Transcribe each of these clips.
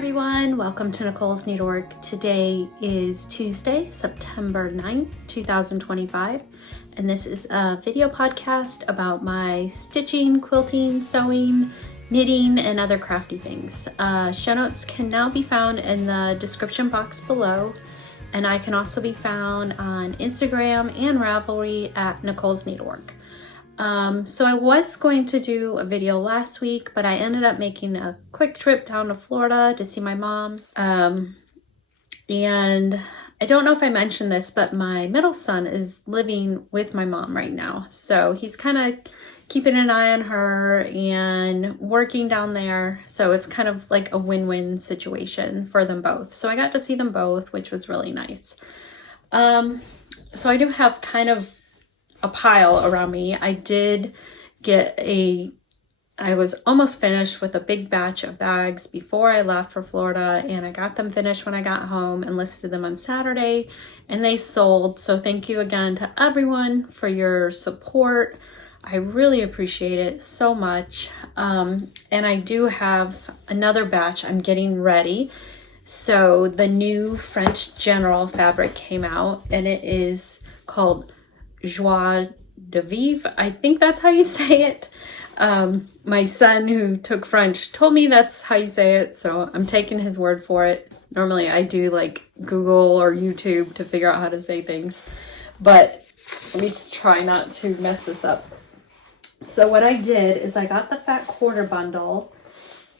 everyone, welcome to Nicole's Needlework. Today is Tuesday, September 9th, 2025, and this is a video podcast about my stitching, quilting, sewing, knitting, and other crafty things. Show notes can now be found in the description box below, and I can also be found on Instagram and Ravelry at Nicole's Needlework. So I was going to do a video last week, but I ended up making a quick trip down to Florida to see my mom. And I don't know if I mentioned this, but my middle son is living with my mom right now. So he's kind of keeping an eye on her and working down there. So it's kind of like a win-win situation for them both. So I got to see them both, which was really nice. So I do have kind of a pile around me. I did get I was almost finished with a big batch of bags before I left for Florida, and I got them finished when I got home and listed them on Saturday, and they sold. So thank you again to everyone for your support. I really appreciate it so much. And I do have another batch I'm getting ready. So the new French General fabric came out, and it is called Joie de Vivre. I think that's how you say it. My son, who took French, told me that's how you say it, so I'm taking his word for it. Normally I do like Google or YouTube to figure out how to say things, but let me just try not to mess this up. So what I did is I got the fat quarter bundle,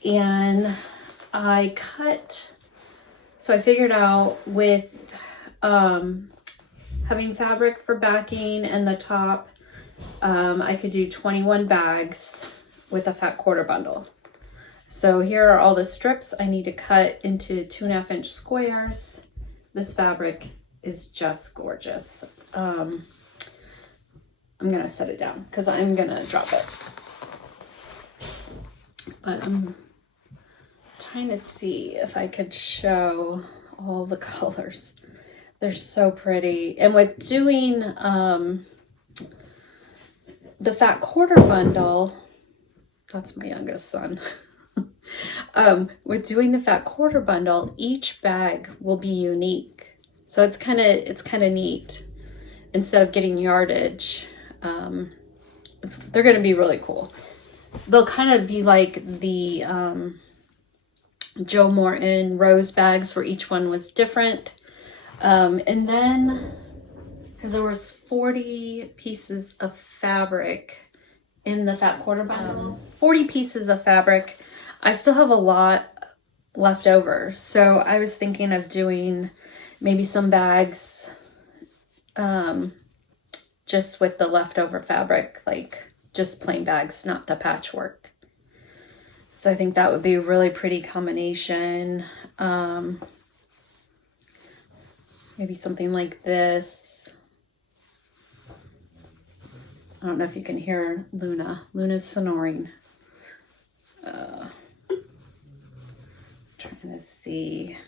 and I cut, so I figured out with having fabric for backing and the top, I could do 21 bags with a fat quarter bundle. So here are all the strips I need to cut into 2.5 inch squares. This fabric is just gorgeous. I'm gonna set it down because I'm gonna drop it. But I'm trying to see if I could show all the colors. They're so pretty. And with doing the fat quarter bundle, that's my youngest son. With doing the fat quarter bundle, each bag will be unique. So it's kind of neat. Instead of getting yardage, they're going to be really cool. They'll kind of be like the Joe Morton rose bags, where each one was different. And then, because there was 40 pieces of fabric in the fat quarter bundle, 40 pieces of fabric, I still have a lot left over. So I was thinking of doing maybe some bags, just with the leftover fabric, like just plain bags, not the patchwork. So I think that would be a really pretty combination. Maybe something like this. I don't know if you can hear Luna. Luna's snoring. Trying to see.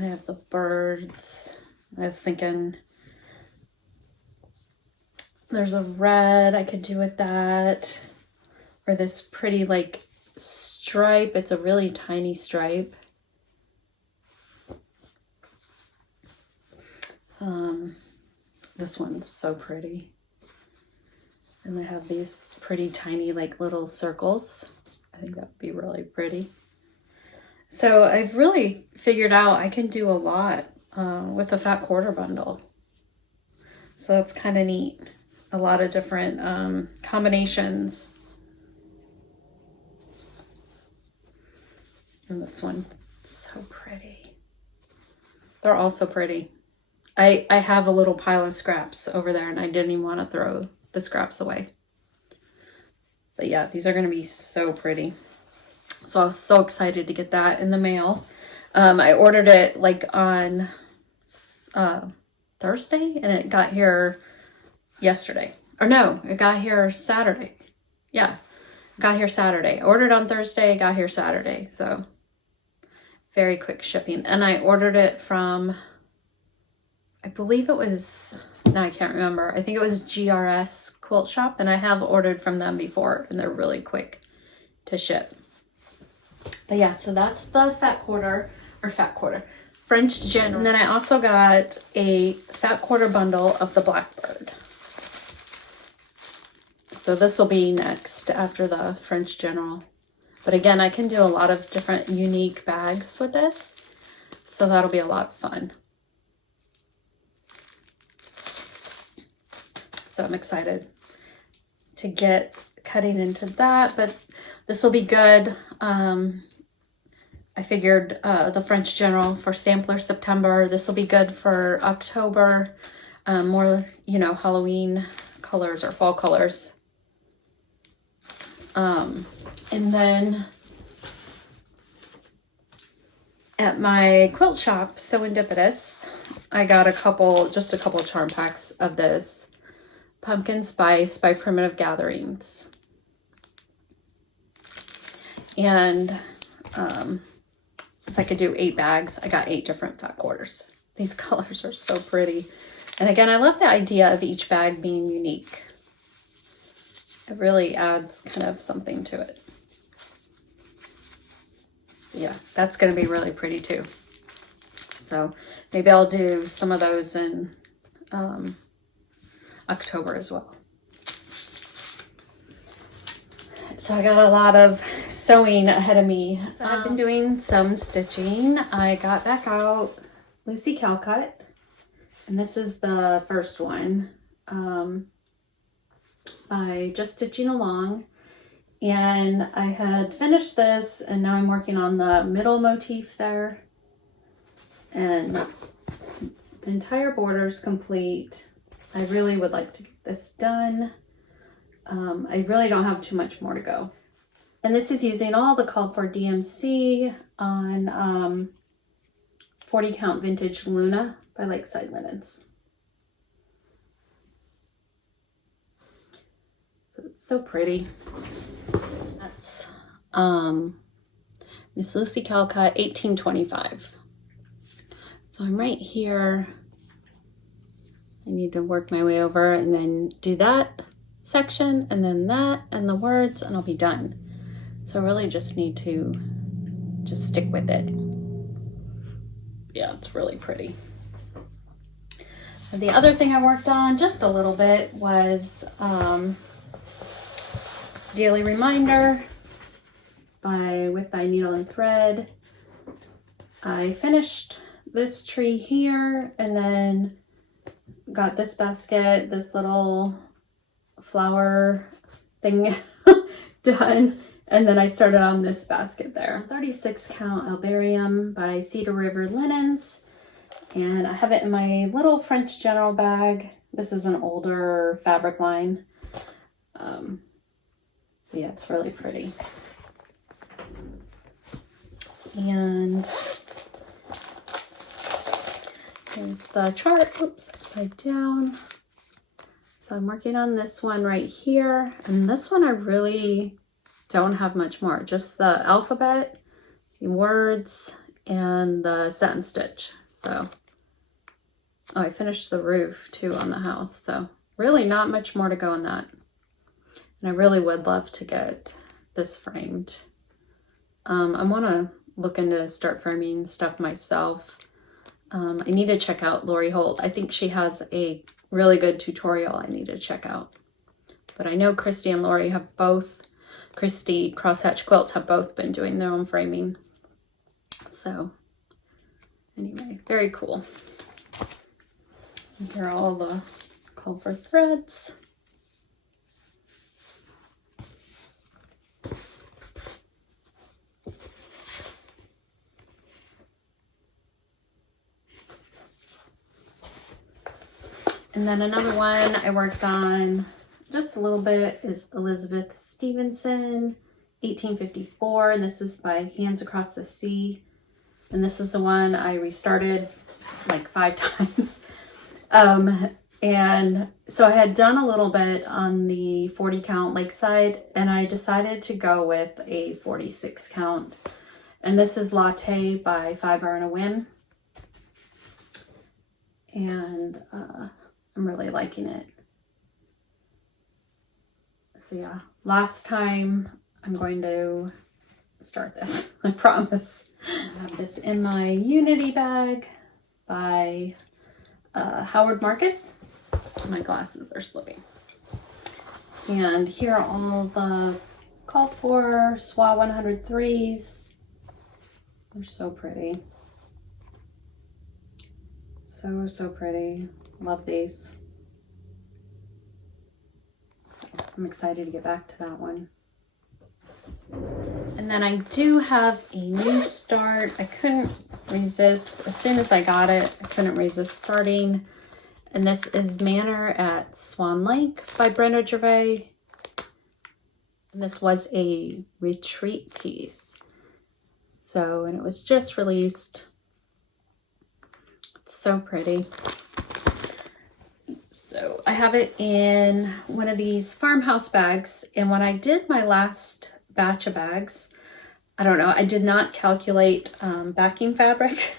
I have the birds. I was thinking there's a red I could do with that. Or this pretty like stripe. It's a really tiny stripe. This one's so pretty. And they have these pretty tiny like little circles. I think that would be really pretty. So I've really figured out I can do a lot with a fat quarter bundle. So that's kind of neat. A lot of different combinations. And this one's so pretty. They're all so pretty. I have a little pile of scraps over there, and I didn't even want to throw the scraps away. But yeah, these are going to be so pretty. So I was so excited to get that in the mail. I ordered it like on Thursday, and it got here yesterday. Or no, it got here Saturday. Yeah, got here Saturday. I ordered on Thursday, got here Saturday. So very quick shipping. And I ordered it from, I believe it was, no, I can't remember. I think it was GRS Quilt Shop, and I have ordered from them before, and they're really quick to ship. But yeah, so that's the French gin. And then I also got a fat quarter bundle of the Blackbird. So this will be next after the French General. But again, I can do a lot of different unique bags with this. So that'll be a lot of fun. So I'm excited to get cutting into that, but this will be good. I figured the French General for Sampler September. This will be good for October. More, you know, Halloween colors or fall colors. And then at my quilt shop, Serendipitous, I got just a couple charm packs of this Pumpkin Spice by Primitive Gatherings. And since I could do 8 bags, I got 8 different fat quarters. These colors are so pretty. And again, I love the idea of each bag being unique. It really adds kind of something to it. Yeah, that's going to be really pretty too. So maybe I'll do some of those in October as well. So I got a lot of sewing ahead of me. So I've been doing some stitching. I got back out Lucy Calcutt, and this is the first one. By Just Stitching Along, and I had finished this, and now I'm working on the middle motif there, and the entire border is complete. I really would like to get this done. I really don't have too much more to go, and this is using all the called for DMC on 40 count vintage Luna by Lakeside Linens. So it's so pretty. That's Miss Lucy Calcutt, 1825. So I'm right here. I need to work my way over and then do that section and then that and the words, and I'll be done. So I really just need to just stick with it. Yeah, it's really pretty. And the other thing I worked on just a little bit was Daily Reminder by With Thy Needle and Thread. I finished this tree here and then got this basket, this little flower thing done, and then I started on this basket there. 36 count Albarium by Cedar River Linens, and I have it in my little French General bag. This is an older fabric line. Yeah, it's really pretty. And there's the chart. Oops, upside down. So I'm working on this one right here. And this one I really don't have much more. Just the alphabet, the words, and the sentence stitch. So, oh, I finished the roof too on the house. So really not much more to go on that. And I really would love to get this framed. I want to look into start framing stuff myself. I need to check out Lori Holt. I think she has a really good tutorial I need to check out. But I know Kristie and Lori have both, Kristie Crosshatch Quilts have both been doing their own framing. So anyway, very cool. And here are all the call for threads. And then another one I worked on just a little bit is Elizabeth Stephenson, 1854. And this is by Hands Across the Sea. And this is the one I restarted like 5 times. And so I had done a little bit on the 40 count Lakeside, and I decided to go with a 46 count. And this is Latte by Fiber and a Whim. And I'm really liking it. So yeah, last time I'm going to start this, I promise. I have this in my Unity bag by Howard Marcus. My glasses are slipping. And here are all the called for Soie 103s. They're so pretty. So, so pretty. Love these. So I'm excited to get back to that one. And then I do have a new start. I couldn't resist. As soon as I got it, I couldn't resist starting. And this is Manor at Swan Lake by Brenda Gervais. And this was a retreat piece. So, and it was just released. It's so pretty. So I have it in one of these farmhouse bags. And when I did my last batch of bags, I don't know, I did not calculate backing fabric.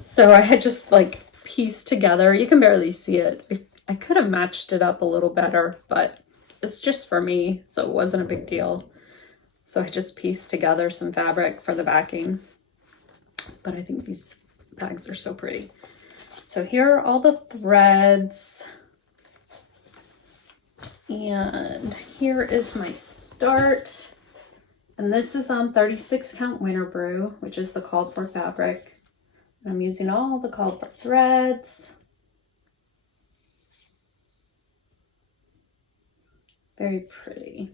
So I had just like pieced together. You can barely see it. I could have matched it up a little better, but it's just for me, so it wasn't a big deal. So I just pieced together some fabric for the backing. But I think these bags are so pretty. So here are all the threads. And here is my start. And this is on 36 count winter brew, which is the called for fabric. And I'm using all the called for threads. Very pretty.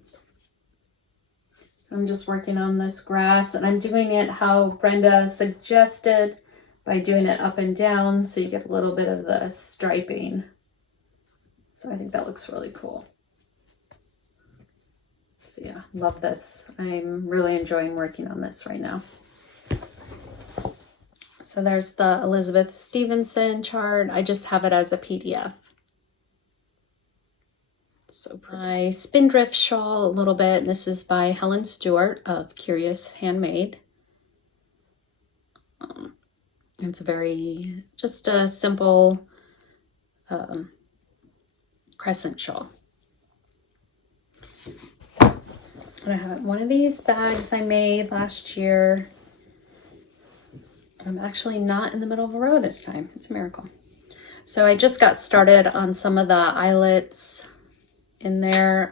So I'm just working on this grass, and I'm doing it how Brenda suggested, by doing it up and down so you get a little bit of the striping. So I think that looks really cool. So yeah, love this. I'm really enjoying working on this right now. So there's the Elizabeth Stephenson chart. I just have it as a PDF. So pretty. My Spindrift shawl a little bit. And this is by Helen Stewart of Curious Handmade. It's just a simple crescent shawl. And I have one of these bags I made last year. I'm actually not in the middle of a row this time. It's a miracle. So I just got started on some of the eyelets in there.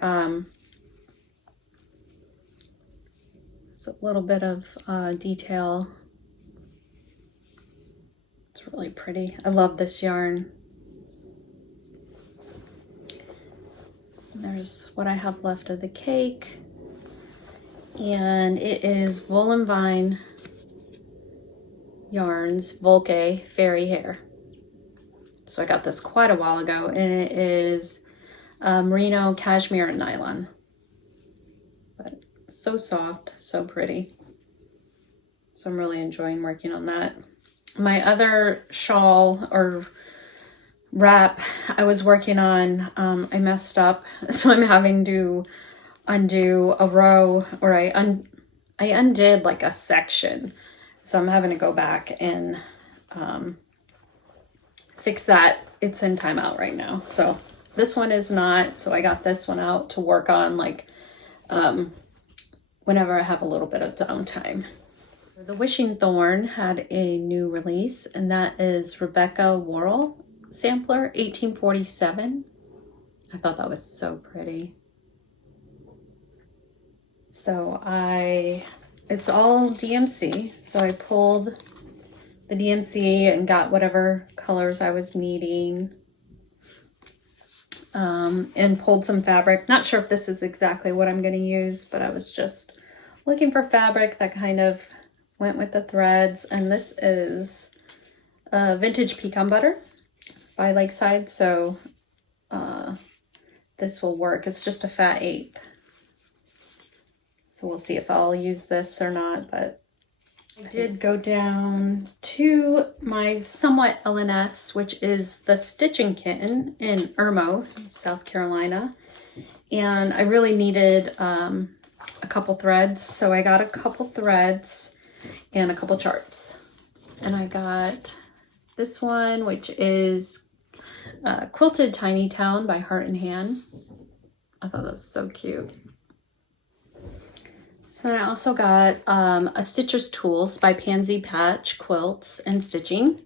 It's a little bit of detail. It's really pretty. I love this yarn. And there's what I have left of the cake. And it is Voolenvine yarns, Wolke Faerie hair. So I got this quite a while ago, and it is merino, cashmere, and nylon. But so soft, so pretty. So I'm really enjoying working on that. My other shawl or wrap I was working on, I messed up, so I'm having to undo a row, or I undid like a section, so I'm having to go back and fix that. It's in timeout right now, so this one is not, so I got this one out to work on like whenever I have a little bit of downtime. The Wishing Thorn had a new release, and that is Rebecca Worrell sampler 1847. I thought that was so pretty. So it's all DMC. So I pulled the DMC and got whatever colors I was needing, and pulled some fabric. Not sure if this is exactly what I'm going to use, but I was just looking for fabric that kind of went with the threads. And this is Vintage Pecan Butter by Lakeside. So this will work. It's just a fat 1/8. So we'll see if I'll use this or not, but I did go down to my somewhat LNS, which is the Stitching Kitten in Irmo, South Carolina. And I really needed a couple threads. So I got a couple threads and a couple charts. And I got this one, which is Quilted Tiny Town by Heart and Hand. I thought that was so cute. So I also got a Stitcher's Tools by Pansy Patch Quilts and Stitching.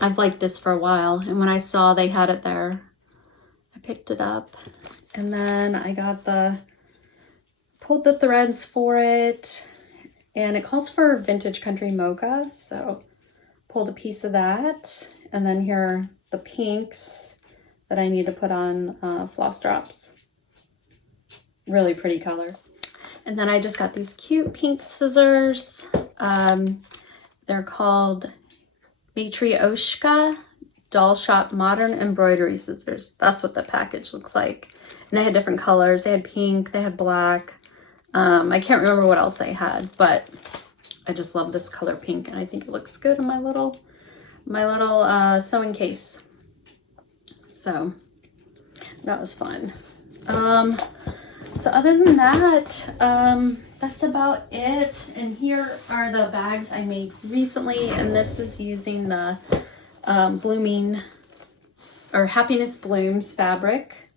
I've liked this for a while, and when I saw they had it there, I picked it up. And then I got pulled the threads for it, and it calls for Vintage Country Mocha, so pulled a piece of that. And then here are the pinks that I need to put on floss drops. Really pretty color. And then I just got these cute pink scissors. They're called Matryoshka Doll Shop Modern Embroidery Scissors. That's what the package looks like. And they had different colors. They had pink, they had black. I can't remember what else they had, but I just love this color pink, and I think it looks good in my little sewing case. So that was fun. So other than that, that's about it. And here are the bags I made recently, and this is using the Happiness Blooms fabric.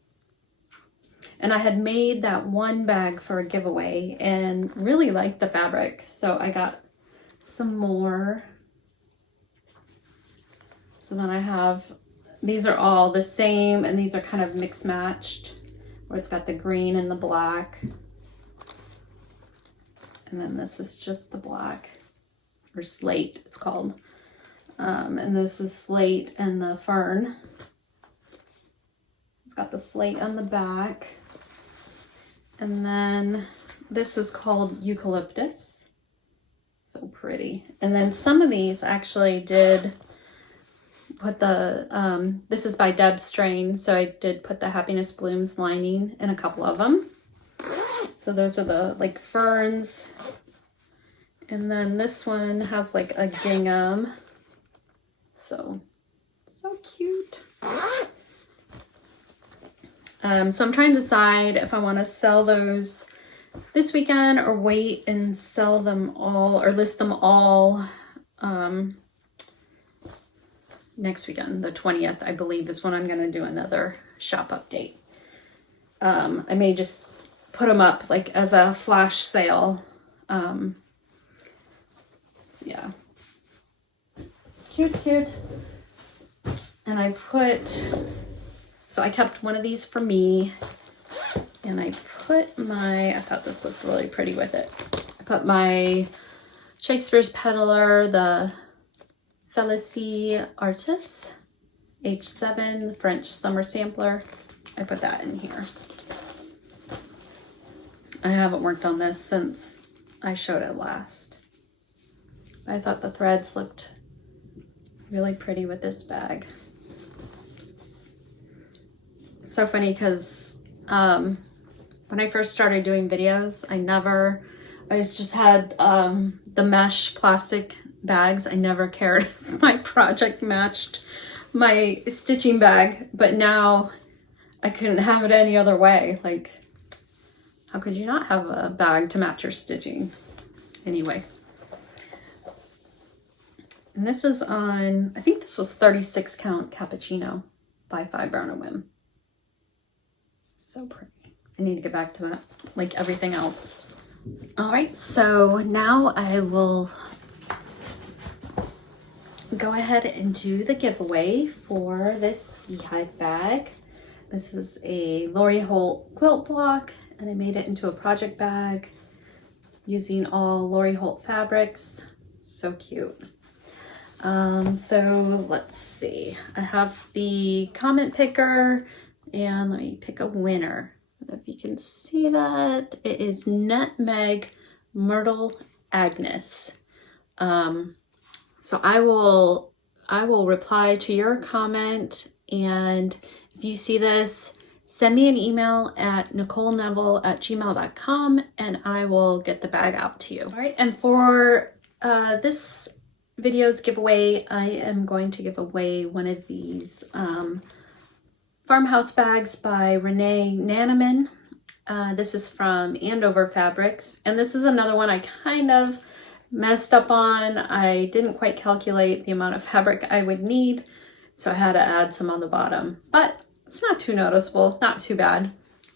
And I had made that one bag for a giveaway and really liked the fabric, so I got some more. So then I have, these are all the same, and these are kind of mixed matched, where it's got the green and the black. And then this is just the black, or slate it's called. And this is slate and the fern. It's got the slate on the back. And then this is called eucalyptus. So pretty. And then some of these actually did put the, this is by Deb Strain, so I did put the Happiness Blooms lining in a couple of them. So those are the like ferns. And then this one has like a gingham. So cute. So I'm trying to decide if I want to sell those this weekend or wait and sell them all or list them all next weekend. The 20th, I believe, is when I'm going to do another shop update. I may just put them up like as a flash sale. So yeah. Cute. And I kept one of these for me, and I thought this looked really pretty with it. I put my Shakespeare's Peddler, the Felicie Artus H7 French Summer Sampler. I put that in here. I haven't worked on this since I showed it last. I thought the threads looked really pretty with this bag. It's so funny because when I first started doing videos, I just had the mesh plastic bags. I never cared if my project matched my stitching bag, but now I couldn't have it any other way. Like, how could you not have a bag to match your stitching? Anyway. And this is on, I think this was 36 count Cappuccino by Five Brown and Whim. So pretty. I need to get back to that, like everything else. All right, so now I will go ahead and do the giveaway for this beehive bag. This is a Lori Holt quilt block, and I made it into a project bag using all Lori Holt fabrics. So cute. So let's see. I have the comment picker, and let me pick a winner. If you can see that, it is Nutmeg Myrtle Agnes. So I will reply to your comment, and if you see this, send me an email at nicoleneville@gmail.com, and I will get the bag out to you. All right, and for this video's giveaway, I am going to give away one of these farmhouse bags by Renee Nanaman. This is from Andover Fabrics, and this is another one I kind of messed up on. I didn't quite calculate the amount of fabric I would need, so I had to add some on the bottom, but it's not too noticeable, not too bad.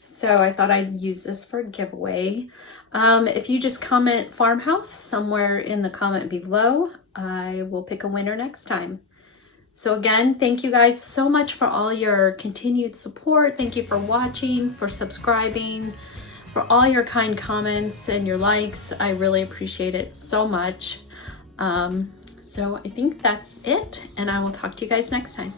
So I thought I'd use this for a giveaway. If you just comment farmhouse somewhere in the comment below, I will pick a winner next time. So again, thank you guys so much for all your continued support. Thank you for watching, for subscribing, for all your kind comments and your likes. I really appreciate it so much. So I think that's it, and I will talk to you guys next time.